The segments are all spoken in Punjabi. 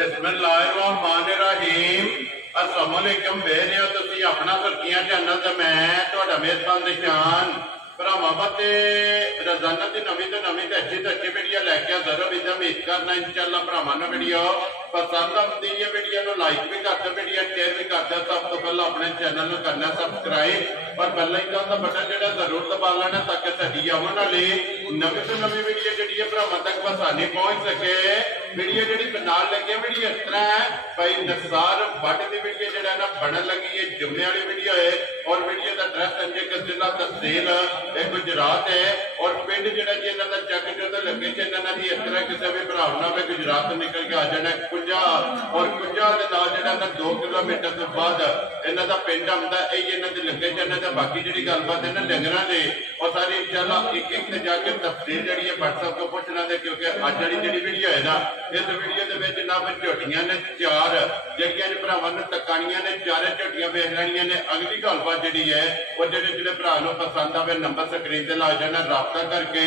बिस्मिल्लाहिर्रहमानिर्रहीम अस्सलाम वालेकुम बेरे हो तुसी अपना सुर्खियां चैनल ते मैं तुहाडा मेजबान निशान भरावां बते रोजाना की नवी तो अच्छी वीडियो लैके हाजिर हो उम्मीद करना इंशाअल्लाह भरावां नूं वीडियो पसंद आती है। वीडियो को लाइक भी कर दो, वीडियो शेयर भी कर दो। सब तो पहले अपने चैनल को करना सब्सक्राइब और बेल आइकन का बटन जो जरूर दबा लेना ताकि साडी आने वाली नवी तो नवी वीडियो जी भरावां तक आसानी पहुंच सके। वीडियो जी नाल लगी वीडियो इस तरह है भाई निसार भट्ट की वीडियो जो ना बनन लगी है, जुम्मे वाली वीडियो है और वीडियो का एड्रैस संजय का जिला तहसील गुजरात है और पिंड जो जी इन्हों का चक जो लोकेशन इन्हों की इस तरह किसी भी भरा ना भी गुजरात तो निकल के आ जाना कुंजा और कुंजा के नाल जो 2 किलोमीटर तो बाद इन्हों का पिंड आता है। इन्हों की लोकेशन है। बाकी जी गलबात है ना डंगरां की और सारी इंशाअल्लाह एक एक से जाके तफसील जी है व्हाट्सएप को पूछना दे क्योंकि अज वाली जी वीडियो है ना इस वीडियो के जनाब झोटियां ने 4 जगियां भरावां नूं तकानियां ने 4 झोटियां वेख लैनियां ने। अगली गलबात जी है वो जो भरा नूं पसंद आवे नंबर स्क्रीन से ला जाना, राबता करके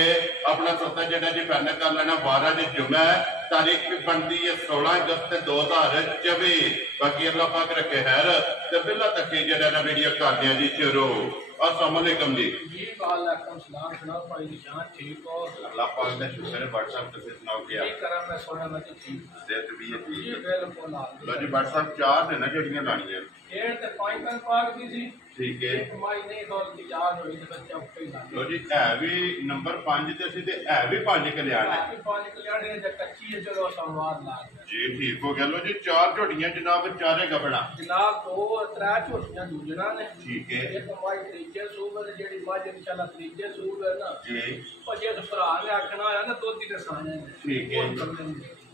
अपना सौदा जो जी फाइनल कर लेना। 12 दिन जुम्मा है, तारीख भी बनती है 16 अगस्त 2024। बाकी अल्लाह पाक रखे खैर तो बिल्ला तक जो वीडियो करते हैं जी शुरू। अस्सलाम वालेकुम जी। जी वालेकुम सलाम। सुनाओ भाई निशान ठीक हो? अल्लाह पाक का शुक्र है। व्हाट्सएप पे सुनाओ क्या ठीक करा मैं सोना मैं ठीक सेहत भी है ठीक जी बिल्कुल लो जी। व्हाट्सएप 4 ने ना जड़ियां लानी है डेढ़ ते 5 मिनट पार की थी ठीक है। कमाई नहीं तो याद होई ते बच्चा ਉੱਤੇ ਲਾ लो जी है भी नंबर 5 ते सी ते है भी 5 कल्याण है। 5 कल्याण है जब कच्ची है चलो संवार ला जी ठीक हो गया। लो जी 4 झोटियां जनाब चारे गबड़ा जनाब 2 3 झोटियां दूजणा ने ठीक है। एक कमाई त्रीजे सूब है जेडी मੱਝ इंशाल्लाह त्रीजे सूब है ना जी और जे भरा ने आखना है ना दोधी दे साने ठीक है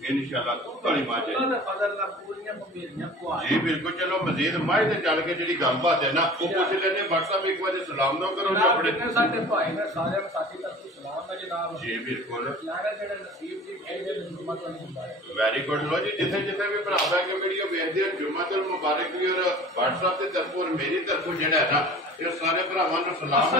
इंशाअल्लाह तू काली मां जी अल्लाह दे फजल नाल पूरीਆਂ बमेरियां को जी बिल्कुल। चलो मजीद माई दे चल के जी गलबात है ना वो पूछ लेने। व्हाट्सएप एक बार सलाम दो करो जी अपने साडे भाई ने सारे साथी तरफ सलाम है जनाब जी बिल्कुल लाना जेड़ा नसीब दी खेदे हुम्मत वाली ਹੁੰਦਾ है। Very good. लो जी जिथे जिथे भी भरा के वीडियो देखते हैं जुम्मतुल मुबारक भी और व्हाट्सएप की तरफ और मेरी तरफ जेड़ा है ना ये सारे भरावां नूं सलाम है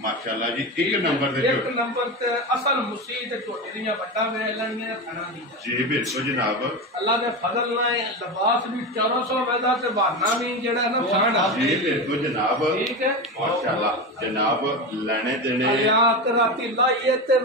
माशाअल्लाह जी। एक नंबर ते एक नंबर ते असल मुसीह ते छोटी दियां वड्डा वे लणियां खाना दी जी बिल्कुल जनाब। अल्लाह दे फजल नाल लिबास भी 1400 वेदा ते बहाना भी जेड़ा है ना खाना जी बिल्कुल जनाब ठीक है माशाअल्लाह जनाब। लेने देने रात राती लाइए ते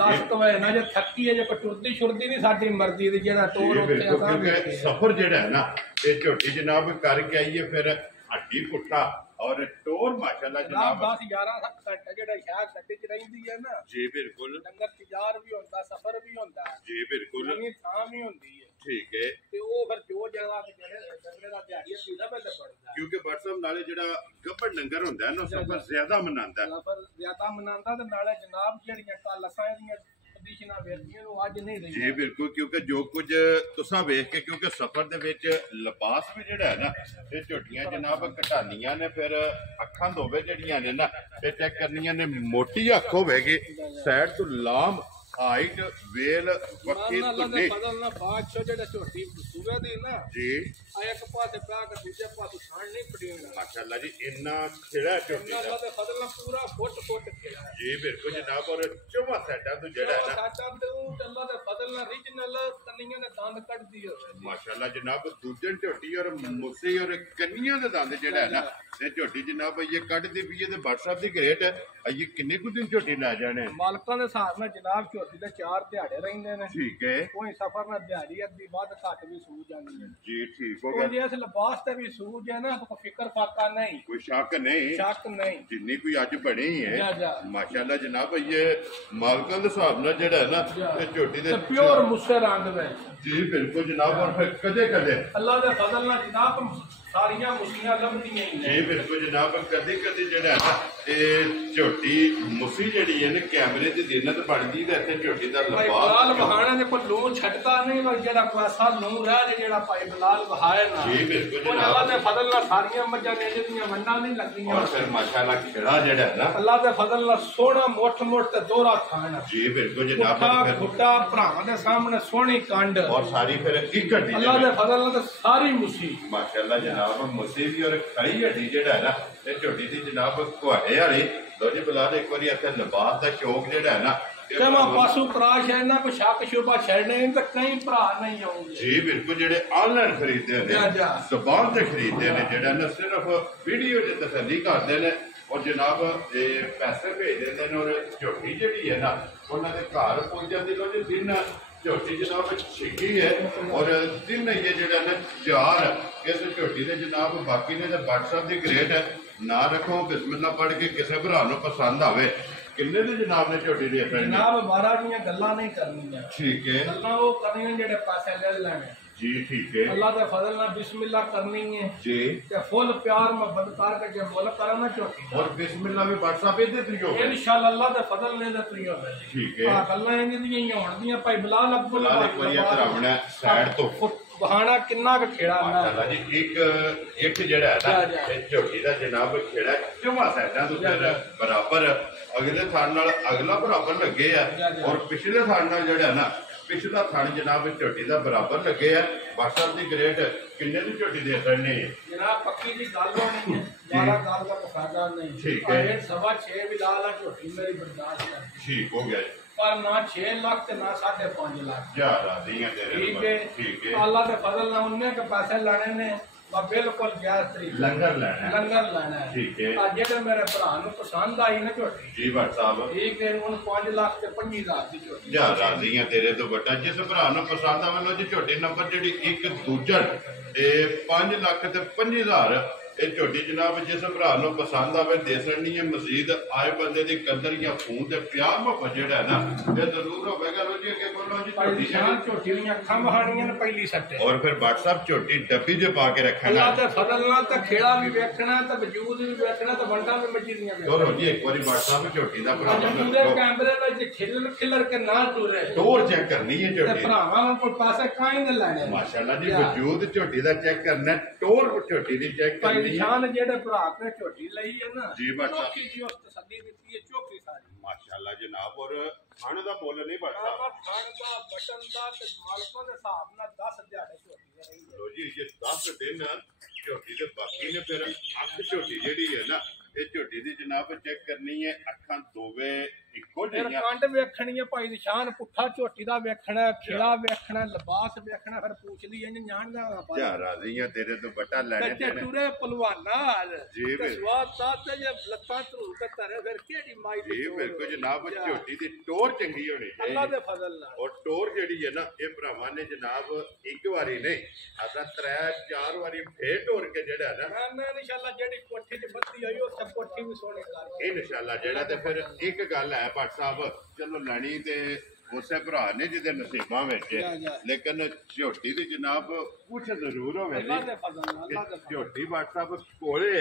10 वजे ना जे थकी है जे कटुरदी छुरदी नहीं साडी मर्जी दी जेड़ा टोर उत्ते क्योंकि सफर जेड़ा है ना ये झोटी जनाब करके आइए फिर हड्डी पुट्टा और टोर माशाअल्लाह जनाब 10 11 घंटा जेड़ा शायद गड्डी च रहिंदी है ना जी बिल्कुल लंगर तजार भी होंदा सफर भी होंदा जी बिल्कुल नवी थां भी होंदी है ठीक है। ते ओ फिर जो जगह ते जेड़े डंगरे दा दिहाड़ी दी ना पहले पड़दा क्योंकि व्हाट्सएप नाले जेड़ा गब्बड़ डंगर होंदा है ना सफर ज्यादा मनांदा है सफर ज्यादा मनांदा ते नाले जनाब जेड़ियां कल असां ਦੀਆਂ कंडीशनां वेखदियां नु अज नहीं रही जी बिल्कुल। क्योंकि जो कुछ तुसां वेख के क्योंकि सफर दे विच लिबास भी जेड़ा है ना ये झोटियां जनाब घटानियां ने फिर अखां दोवे जेड़ियां ने ना ये चेक करनियां ने मोटी अख होवेगी साइड तो लाम हाइट वेल वक्की तुंडी फजल ना बादशाह जेड़ा छोटी सूबे दी ना जी आ एक पासे पा के दूजे पासे छाण नहीं पड़ीना माशाअल्लाह जी इन्ना खिड़ा झोटी दा अल्लाह दे फजल ना पूरा फुट खिड़ा जी बिल्कुल जनाब। और चौवा साइडा तो जेड़ा है ना साडा ते अल्लाह दे फजल ना रीजनल कन्नियां दे दंद कटदी होवे माशाअल्लाह जनाब। दूजन झोटी और मुसी और कन्नियां दे दंद जेड़ा है ना ये झोटी जनाब ये कटदी भी है ते व्हाट्सएप दी ग्रेट है ये किन्ने कुछ दिन झोटी लै जाने मालकां दे हिसाब नाल जनाब झोटी दे 4 दिहाड़े रहिंदे ने ठीक है। कोई सफर ना दिहाड़ी अद्धी वध घट भी सूझ जांदी है जी ठीक हो कोई गया। इस लिबास ते भी सूझ है ना कोई फिक्र फाका नहीं कोई शक नहीं शक नहीं जिन्नी कोई अज बने ही जा, जा। है माशाअल्लाह जनाब। ये मालकां दे हिसाब नाल जेड़ा है ना ये झोटी दे प्योर मुस्से रंग में जी बिल्कुल जनाब। और फिर कदे कदे अल्लाह दे फजल नाल जनाब सारियां मुसियां लभदियां ही जी बिल्कुल जनाब। कदे कदे जेड़ा है ना ये झोटी मुसी जेड़ी है ना कैमरे दी दिनत बनदी ते इत्थे झोटी दा भाई लिबास बलाल बहाना ने कोई लू छटका नहीं वा जेड़ा पासा लू रह जे जेड़ा भाई बलाल बहाए ना जी बिल्कुल कोई जनाब। अल्लाह दे फजल नाल सारियां मज्जां ने जेदियां वंडा नहीं लगदियां और फिर माशाअल्लाह खिड़ा जेड़ा है ना अल्लाह दे फजल नाल सोना मोट ते दोहरा खाना जी बिल्कुल जनाब। पुट्ठा फिर खुट्टा भरावां दे सामने सोहनी कंड और सारी फिर एक हड्डी अल्लाह दे फजल नाल सारी मुसी माशाअल्लाह जनाब। मुसी भी और खड़ी हड्डी जेड़ा है ना ये झोटी दी जनाब कुहाड़े वाली लो जी बिलाल एक बार इत्थे लिबास का शौक जेड़ा है ना ਜਮਾ ਪਾਸੂ ਪ੍ਰਾਸ਼ ਹੈ ਨਾ ਕੋਈ ਸ਼ੱਕ ਸ਼ੁਬਾ ਛੱਡਣੇ ਨਹੀਂ ਤਾਂ ਕਈ ਭਰਾ ਨਹੀਂ ਆਉਂਦੇ ਜੀ ਬਿਲਕੁਲ ਜਿਹੜੇ ਆਨਲਾਈਨ ਖਰੀਦਦੇ ਨੇ ਦੁਕਾਨ ਤੇ ਖਰੀਦਦੇ ਨੇ ਜਿਹੜਾ ਨਾ ਸਿਰਫ ਵੀਡੀਓ ਦੇ ਤਸੱਲੀ ਕਰਦੇ ਨੇ ਔਰ ਜਨਾਬ ਇਹ ਪੈਸੇ ਭੇਜ ਦਿੰਦੇ ਨੇ ਔਰ ਝੋਟੀ ਜਿਹੜੀ ਹੈ ਨਾ ਉਹਨਾਂ ਦੇ ਘਰ ਪਹੁੰਚ ਜਾਂਦੀ ਲੋ ਜੀ ਦਿਨ ਝੋਟੀ ਜਨਾਬ ਛਿੱਕੀ ਹੈ ਔਰ ਦਿਨ ਇਹ ਜਿਹੜਾ ਨਾ 4 ਇਸ ਝੋਟੀ ਦੇ ਜਨਾਬ ਬਾਕੀ ਨੇ ਤਾਂ WhatsApp ਦੀ ਗ੍ਰੇਟ ਨਾ ਰੱਖੋ ਬਿਸਮਿਲ੍ਲਾ ਪੜ੍ਹ ਕੇ ਕਿਸੇ ਭਰਾ ਨੂੰ ਪਸੰਦ ਆਵੇ ਕਿੰਨੇ ਦੇ ਜਨਾਬ ਨੇ ਝੋਟੀ ਦੇ ਪੈਣੇ ਜਨਾਬ 12 ਦੀਆਂ ਗੱਲਾਂ ਨਹੀਂ ਕਰਨੀਆਂ ਠੀਕ ਹੈ ਗੱਲਾਂ ਉਹ ਕਰਨੀਆਂ ਜਿਹੜੇ ਪਾਸੇ ਲੈ ਲੈਣੇ जी ठीक है अल्लाह के फजल ना बिस्मिल्लाह करनी है जी ते फुल प्यार मोहब्बत करके के बोल करना चोटी और बिस्मिल्लाह में WhatsApp पे देती हो इंशाअल्लाह अल्लाह के फजल ने देती हो ठीक है हां गल्लां इंज दी होण दियां भाई बिलाल अब्दुल एक बार धरावना साइड तो बहाना किन्ना का खेड़ा माशाल्लाह जी एक जेड़ा है ना ये झोटी दा जनाब खेड़ा चौवा साइडां तो बराबर अगले थान नाल अगला बराबर लगे है और पिछले थान नाल जेड़ा है ना पिछला थान जनाब झोटी का बराबर लगे है WhatsApp की ग्रेड किन्ने की झोटी दे सकने जनाब पक्की जी गल होनी है 12 गाल का मुफादा नहीं ठीक है 6.5 बिलाल झोटी मेरी बर्दाश्त है ठीक हो गया पर ना 6 लाख ते ना 5.5 लाख जा राजी है तेरे ठीक है अल्लाह के फजल ना उन्ने के पैसे लाने ने बिल्कुल जायज तरीके लंगर लेना है ठीक है जेकर मेरे भरा नु पसंद आई ना झोटी जी भट्ट साहब ठीक है हुन 5 लाख ते 25,000 दी झोटी जा राजी है तेरे तो बटा जिस भरा नु पसंद आवे लो जी झोटी नंबर जेडी एक दूजा ते 5 लाख ते 25,000 ਇਹ ਝੋਟੀ ਜਨਾਬ ਜਿਸ ਭਰਾ ਨੂੰ ਪਸੰਦ ਆਵੇ ਦੇ ਸਕਣੀ ਹੈ ਮਜ਼ੀਦ ਆਏ ਬੰਦੇ ਦੀ ਕਦਰ ਜਾਂ ਫੋਨ ਤੇ ਪਿਆਰ ਮੁਹੱਬਤ ਜਿਹੜਾ ਹੈ ਨਾ ਇਹ ਜ਼ਰੂਰ ਹੋਵੇਗਾ ਲੋ ਜੀ ਅੱਗੇ ਬੋਲੋ ਜੀ ਝੋਟੀ ਦੀਆਂ ਅੱਖਾਂ ਵਹਾਣੀਆਂ ਨੇ ਪਹਿਲੀ ਸੱਟੇ ਔਰ ਫਿਰ WhatsApp ਝੋਟੀ ਡੱਬੀ 'ਚ ਪਾ ਕੇ ਰੱਖਣਾ ਅੱਲਾ ਤੇ ਫਜ਼ਲ ਨਾਲ ਤਾਂ ਖੇੜਾ ਵੀ ਵੇਖਣਾ ਤੇ ਵਜੂਦ ਵੀ ਵੇਖਣਾ ਤੇ ਵੰਡਾ ਵੀ ਮੱਜੀਆਂ ਵੇਖਣਾ ਚਲੋ ਜੀ ਇੱਕ ਵਾਰੀ WhatsApp ਝੋਟੀ ਦਾ ਭਰਾ ਪੂਰੇ ਕੈਮਰੇ ਵਿੱਚ ਖਿਲਰ ਕੇ ਨਾ ਟੁਰੇ ਟੋਰ ਚੈੱਕ ਕਰਨੀ ਹੈ ਝੋਟੀ ਤੇ ਭਰਾਵਾਂ ਨੂੰ ਕੋਈ ਪਾਸੇ ਕਾਇ ਨਾ ਲੈਣੇ ਮਾਸ਼ਾਅੱਲਾ ਜੀ ਵਜੂਦ ਝੋਟੀ ਦਾ ਚੈੱਕ ਕਰਨਾ ਟੋਰ ਝੋਟੀ ਦੀ ਚੈੱਕ ਕਰਨੀ ਹੈ ਨਿਸ਼ਾਨ ਜਿਹੜੇ ਭਰਾ ਨੇ ਝੋਟੀ ਲਈ ਹੈ ਨਾ ਜੀ ਬਾਦਸ਼ਾਹ ਚੋਕੀ ਜੀ ਉਸ ਤਸੱਲੀ ਦਿੱਤੀ ਹੈ ਚੋਕੀ ਸਾਰੀ ਮਾਸ਼ਾਅੱਲਾ ਜਨਾਬ ਔਰ ਖਾਣ ਦਾ ਮੁੱਲ ਨਹੀਂ ਬੜਦਾ ਖਾਣ ਦਾ ਬਟਨ ਦਾ ਤੇ ਮਾਲਕਾਂ ਦੇ ਹਿਸਾਬ ਨਾਲ 10 ਦਿਹਾੜੇ ਝੋਟੀ ਦੇ ਰਹੀ ਹੈ ਲੋ ਜੀ ਜੇ 10 ਦਿਨ ਝੋਟੀ ਦੇ ਬਾਕੀ ਨੇ ਫਿਰ ਅੱਖ ਝੋਟੀ ਜਿਹੜੀ ਹੈ ਨਾ ਇਹ ਝੋਟੀ ਦੀ ਜਨਾਬ ਚੈੱਕ ਕਰਨੀ ਹੈ ਅੱਖਾਂ ਦੋਵੇਂ ਇੱਕੋ ਫਿਰ ਜਿਹੀਆਂ ਕੰਡ ਵੇਖਣੀ ਹੈ ਭਾਈ ਨਿਸ਼ਾਨ ਪੁੱਠਾ ਝੋਟੀ ਦਾ ਵੇਖਣਾ ਖੇੜਾ ਵੇਖਣਾ ਲਿਬਾਸ ਵੇਖਣਾ ਫਿਰ ਪੁੱਛਦੀ ਇੰਜ ਜਾਣਦਾ ਜਾ ਰਾਜ਼ੀਆਂ ਤੇਰੇ ਤੋਂ ਬਟਾ ਲੈਣੇ ਤੇ ਟੁਰੇ ਪਹਿਲਵਾਨਾਂ ਜੀ ਤੇ ਸਵਾਦ ਸਾਥ ਜੇ ਲੱਤਾਂ ਧੂ ਕੇ ਧਰੇ ਫਿਰ ਕਿਹੜੀ ਮਾਈ ਦੀ ਜੀ ਬਿਲਕੁਲ ਜਨਾਬ ਝੋਟੀ ਦੀ ਟੋਰ ਚੰਗੀ ਹੋਣੀ ਅੱਲਾ ਦੇ ਫਜ਼ਲ ਨਾਲ ਔਰ ਟੋਰ ਜਿਹੜੀ ਹੈ ਨਾ ਇਹ ਭਰਾਵਾਂ ਨੇ ਜਨਾਬ ਇੱਕ ਵਾਰੀ ਨਹੀਂ ਆਤਾ 3-4 ਵਾਰੀ ਫੇਰ ਟੋਰ ਕੇ ਜਿਹੜਾ ਨਾ ਮੈਂ ਇਨਸ਼ਾਅੱਲਾ ਜਿਹੜੀ ਕੋਠੀ 'ਚ ਬੱਤੀ ਹੋਈ ਉਹ ਸਭ ਕੋਠੀ ਵੀ ਸੋਹਣੀ ਕਰ ਇਹ ਇਨਸ਼ਾਅੱਲਾ ਜਿਹੜਾ ਤੇ ਫਿਰ ਇੱਕ ਗੱਲ ਹੈ ਭੱਟ ਸਾਹਿਬ ਚਲੋ ਲੈਣੀ ਤੇ ਉਸੇ ਭਰਾ ਨੇ ਜਿਹਦੇ ਨਸੀਬਾਂ ਵਿੱਚ ਲੇਕਿਨ ਝੋਟੀ ਦੀ ਜਨਾਬ ਕੁਛ ਜ਼ਰੂਰ ਹੋਵੇ ਝੋਟੀ WhatsApp ਕੋਲੇ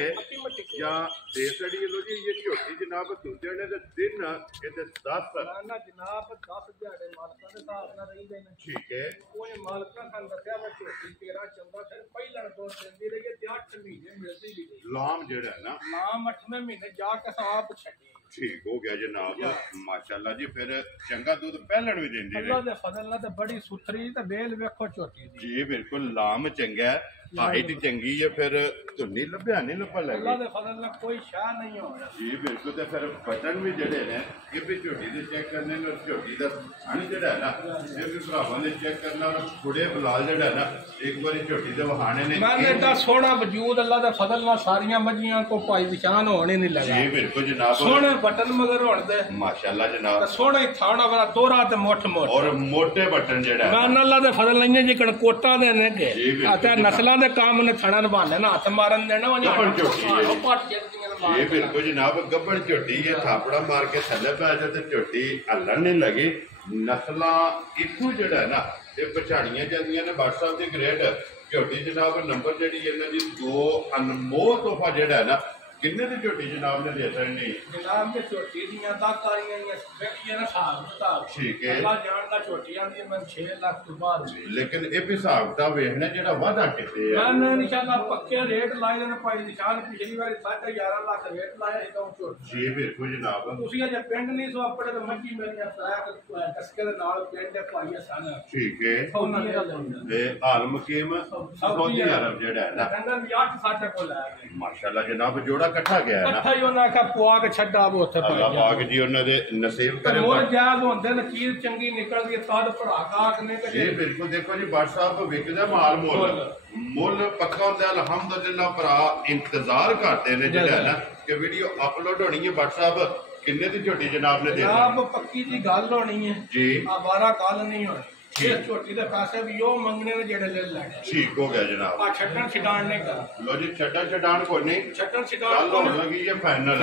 ਜਾਂ ਦੇ ਸੜੀ ਲੋ ਜੀ ਇਹ ਝੋਟੀ ਜਨਾਬ ਦੂਜੇ ਨੇ ਤੇ ਦਿਨ ਇਹਦੇ 10 ਨਾ ਜਨਾਬ 10 ਦਿਹਾੜੇ ਮਾਲਕਾਂ ਦੇ ਹਿਸਾਬ ਨਾਲ ਰਹੀ ਗਏ ਨੇ ਠੀਕ ਹੈ ਉਹ ਮਾਲਕਾਂ ਸਾਨੂੰ ਦੱਸਿਆ ਮੈਂ ਝੋਟੀ 13 14 ਦਿਨ ਪਹਿਲਾਂ ਦੋ ਦਿੰਦੀ ਰਹੀ ਹੈ ਤੇ 8 ਮਹੀਨੇ ਮਿਲਦੀ ਵੀ ਗਈ ਲਾਮ ਜਿਹੜਾ ਨਾ ਲਾਮ 8ਵੇਂ ਮਹੀਨੇ ਜਾ ਕੇ ਆਪ ਛੱਡੀ ਠੀਕ ਹੋ ਗਿਆ ਜਨਾਬ ਮਾਸ਼ਾਅੱਲਾ ਜੀ ਫਿਰ ਚੰਗਾ ਦੁੱਧ ਪਹਿਲਣ ਵੀ ਦਿੰਦੇ ਨੇ ਅੱਲਾ ਦੇ ਫਜ਼ਲ ਨਾਲ ਤੇ ਬੜੀ ਸੁਥਰੀ ਤੇ ਬੇਲ ਵੇਖੋ ਝੋਟੀ ਦੀ ਜੀ ਬਿਲਕੁਲ ਲਾਮ ਚੰਗਾ ਹੈ ਹਾਈਟ ਚੰਗੀ ਹੈ ਫਿਰ ਧੁੰਨੀ ਲੱਭਿਆ ਨਹੀਂ ਲੱਭਾ ਲੱਗੀ ਅੱਲਾ ਦੇ ਫਜ਼ਲ ਨਾਲ ਕੋਈ ਸ਼ਾਹ ਨਹੀਂ ਹੋਣਾ ਜੀ ਬਿਲਕੁਲ ਤੇ ਫਿਰ ਬਟਨ ਵੀ ਜਿਹੜੇ ਨੇ ਇਹ ਵੀ ਝੋਟੀ ਦੇ ਚੈੱਕ ਕਰਨੇ ਨੇ ਝੋਟੀ ਦਾ ਥਣ ਜਿਹੜਾ ਹੈ ਨਾ ਇਹ ਵੀ ਭਰਾਵਾਂ ਨੇ ਚੈੱਕ ਕਰਨਾ ਔਰ ਥੋੜੇ ਬਲਾਲ ਜਿਹੜਾ ਨਾ ਇੱਕ ਵਾਰੀ ਝੋਟੀ ਦੇ ਵਹਾਣੇ ਨੇ ਮੈਂ ਐਡਾ ਸੋਹਣਾ ਵਜੂਦ ਅੱਲਾ ਦੇ ਫਜ਼ਲ ਨਾਲ ਸਾਰੀਆਂ ਮੱਝੀਆਂ ਕੋ ਭਾਈ ਨਿਸ਼ਾਨ ਹੋਣੇ ਨਹੀਂ ਲੱਗਾ ਜੀ ਬਿਲਕੁਲ ਜਨਾਬ ਸੋਹਣੇ ਬਟਨ ਮਗਰ ਹੋਣ ਦੇ ਮਾਸ਼ਾਅੱਲਾ ਜਨਾਬ ਸੋਹਣਾ ਹੀ ਥਾਣਾ ਵਾਲਾ ਤੋਰਾ ਤੇ ਮੁੱਠ ਔਰ ਮੋਟੇ ਬਟਨ ਜਿਹੜਾ ਮੈਂ ਅੱਲਾ ਦੇ ਫਜ਼ਲ ਨਹੀਂ ਜੇ ਕਣਕੋਟਾਂ ਦੇ ਨੇ ਕਿ ਅਤੇ ਨਸਲਾਂ ਦੇ ਕੰਮ ਨੇ ਥਣਾ ਨਿਭਾਣੇ ਨਾ ਹੱਥ ਮਾਰਨ ਦੇਣਾ ਉਹ ਇਹ ਬਿਲਕੁਲ ਜਨਾਬ ਗੱਬਣ ਝੋਟੀ ਹੈ ਥਾਪੜਾ ਮਾਰ ਕੇ ਥੱਲੇ ਪੈ ਜਾ ਤੇ ਝੋਟੀ ਹੱਲਣ ਨਹੀਂ ਲੱਗੀ ਨਸਲਾਂ ਇੱਕੋ ਜਿਹੜਾ ਨਾ ਇਹ ਪਛਾਣੀਆਂ ਜਾਂਦੀਆਂ ਨੇ WhatsApp ਦੀ ਗ੍ਰੇਡ ਝੋਟੀ ਜਨਾਬ ਨੰਬਰ ਜਿਹੜੀ ਇਹਨਾਂ ਦੀ 2 ਅਨਮੋਲ ਤੋਹਫਾ ਜਿਹੜਾ ਨਾ ਕਿੰਨੇ ਦੀ ਝੋਟੀ ਜਨਾਬ ਨੇ ਦੇ ਸਕਣੀ ਜਨਾਬ ਦੇ ਝੋਟੀ ਦੀਆਂ ਦਾਤਾਰੀਆਂ ਵੇਖੀਆਂ ਨਾ ਹਿਸਾਬ ਕਿਤਾਬ ਠੀਕ ਹੈ ਅੱਲਾ ਜਾਣਦਾ ਝੋਟੀ ਆਂਦੀ ਮੈਂ 6 ਲੱਖ ਤੋਂ ਬਾਅਦ ਲੇਕਿਨ ਇਹ ਵੀ ਹਿਸਾਬ ਦਾ ਵੇਖਣਾ ਜਿਹੜਾ ਵਾਧਾ ਕਿਤੇ ਆ ਮੈਂ ਇਨਸ਼ਾਅੱਲਾ ਪੱਕੇ ਰੇਟ ਲਾਏ ਨੇ ਭਾਈ ਨਿਸ਼ਾਨ ਪਿਛਲੀ ਵਾਰੀ 11.5 ਲੱਖ ਰੇਟ ਲਾਇਆ ਸੀ ਤਾਂ ਝੋਟੀ ਜੀ ਬਿਲਕੁਲ ਜਨਾਬ ਤੁਸੀਂ ਅਜੇ ਪਿੰਡ ਨਹੀਂ ਸੋ ਆਪਣੇ ਤਾਂ ਮੱਝੀ ਮੇਰੀਆਂ ਕਸਕੇ ਦੇ ਨਾਲ ਪਿੰਡ ਦੇ ਭਾਈ ਸਨ ਠੀਕ ਹੈ ਉਹਨਾਂ ਨੇ ਲੈਂਦਾ ਤੇ ਆਲਮ ਕੀਮ ਸਾਊਦੀ ਅਰਬ ਜਿਹੜਾ ਹੈ ਨਾ ਕਹਿੰਦਾ ਵੀ 8 ਸਾਡੇ ਕੋਲ ਆ ਮਾਸ਼ਾਅੱਲਾ ਜਨਾਬ ਜੋੜਾ ਇਕੱਠਾ ਗਿਆ ਨਾ ਇਕੱਠਾ ਹੀ ਉਹਨਾਂ ਆਖਿਆ ਪੁਆ ਕੇ ਛੱਡਾ ਉਹ ਉੱਥੇ ਅੱਲਾਹ ਪਾਕ ਜੀ ਉਹਨਾਂ ਦੇ ਨਸੀਬ ਕਰੇ ਹੋਰ ਜਾਦ ਹੁੰਦੇ ਨੇ ਚੀਜ਼ ਚੰਗੀ ਨਿਕਲਦੀ ਤਦ ਭਰਾ ਕਾਕ ਨੇ ਜੀ ਬਿਲਕੁਲ ਦੇਖੋ ਜੀ ਬੱਟ ਸਾਹਿਬ ਵਿਕਦਾ ਮਾਲ ਮੁੱਲ ਪੱਕਾ ਹੁੰਦਾ ਅਲਹਮਦੁਲਿਲਾ ਭਰਾ ਇੰਤਜ਼ਾਰ ਕਰਦੇ ਨੇ ਜਿਹੜਾ ਨਾ ਕਿ ਵੀਡੀਓ ਅਪਲੋਡ ਹੋਣੀ ਹੈ ਬੱਟ ਸਾਹਿਬ ਕਿੰਨੇ ਦੀ ਝੋਟੀ ਜਨਾਬ ਨੇ ਦੇਣੀ ਜਨਾਬ ਪੱਕੀ ਦੀ ਗੱਲ ਹੋਣੀ ਹੈ ਜੀ ਆ 12 ਕੱਲ ਨਹੀਂ ਹੋਣੀ ਇਹ ਝੋਟੀ ਦੇ ਪੈਸੇ ਵੀ ਉਹ ਮੰਗਣੇ ਨੇ ਜਿਹੜੇ ਲੈ ਲੈਣੇ ਠੀਕ ਹੋ ਗਿਆ ਜਨਾਬ ਆ ਛੱਡਣ ਛਡਾਣ ਨਹੀਂ ਕਰ ਲੋ ਜੀ ਛੱਡਣ ਕੋਈ ਨਹੀਂ ਛੱਡਣ ਛਡਾਣ ਗੱਲ ਹੋਣ ਲੱਗੀ ਇਹ ਫਾਈਨਲ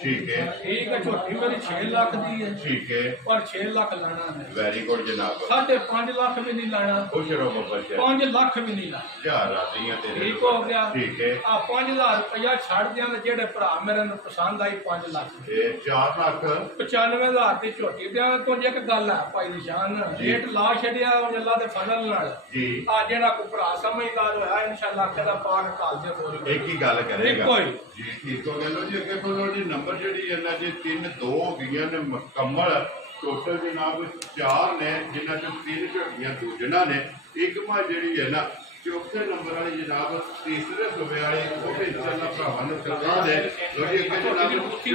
ਠੀਕ ਹੈ ਠੀਕ ਹੈ ਝੋਟੀ ਮੇਰੀ 6 ਲੱਖ ਦੀ ਹੈ ਠੀਕ ਹੈ ਪਰ 6 ਲੱਖ ਲੈਣਾ ਹੈ ਵੈਰੀ ਗੁੱਡ ਜਨਾਬ 5.5 ਲੱਖ ਵੀ ਨਹੀਂ ਲੈਣਾ ਖੁਸ਼ ਰਹੋ ਬੱਬਾ ਜੀ 5 ਲੱਖ ਵੀ ਨਹੀਂ ਲੈਣਾ ਯਾਰ ਆਦੀਆਂ ਤੇਰੇ ਠੀਕ ਹੋ ਗਿਆ ਠੀਕ ਹੈ ਆ 5000 ਰੁਪਇਆ ਛੱਡ ਦਿਆਂ ਤੇ ਜਿਹੜੇ ਭਰਾ ਮੇਰੇ ਨੂੰ ਪਸੰਦ ਆਈ 5 ਲੱਖ ਇਹ 4 ਲੱਖ 95000 ਦੀ ਝੋਟੀ ਦਿਆਂ ਤੋਂ ਇੱਕ ਗੱਲ ਹੈ ਭਾਈ ਨਿਸ਼ਾਨ ਰੇਟ ਲਾ ਛੱਡਿਆ ਉਹ ਅੱਲਾ ਦੇ ਫਜ਼ਲ ਨਾਲ ਜੀ ਆ ਜਿਹੜਾ ਕੋ ਭਰਾ ਸਮਝਦਾਰ ਹੋਇਆ ਇਨਸ਼ਾਅੱਲਾ ਖਦਾ ਪਾਕ ਕਾਲ ਦੇ ਹੋਰ ਇੱਕ ਹੀ ਗੱਲ ਕਰੇਗਾ ਕੋਈ ਜੀ ਠੀਕ ਹੋ ਗਿਆ ਲੋ ਜੀ ਅੱਗੇ ਬੋਲੋ ਜੀ ਨੰਬਰ ਜਿਹੜੀ ਇਹਨਾਂ ਦੇ 3 2 ਹੋ ਗਈਆਂ ਨੇ ਮੁਕੰਮਲ ਟੋਟਲ ਜਨਾਬ 4 ਨੇ ਜਿਨ੍ਹਾਂ ਚੋਂ 3 ਝੋਟੀਆਂ ਦੂਜਣਾ ਨੇ ਇੱਕ ਮਾ ਜਿਹੜੀ ਹੈ ਨਾ ਚੌਥੇ ਨੰਬਰ ਵਾਲੀ ਜਨਾਬ ਤੀਸਰੇ ਸੂਬੇ ਵਾਲੀ ਉਹ ਵੀ ਇਨਸ਼ਾਅੱਲਾ ਭਰਾਵਾਂ ਨੂੰ ਕਰਵਾ ਦੇ ਲੋ ਜੀ ਅੱਗੇ ਜਨਾਬ ਝੋਟੀ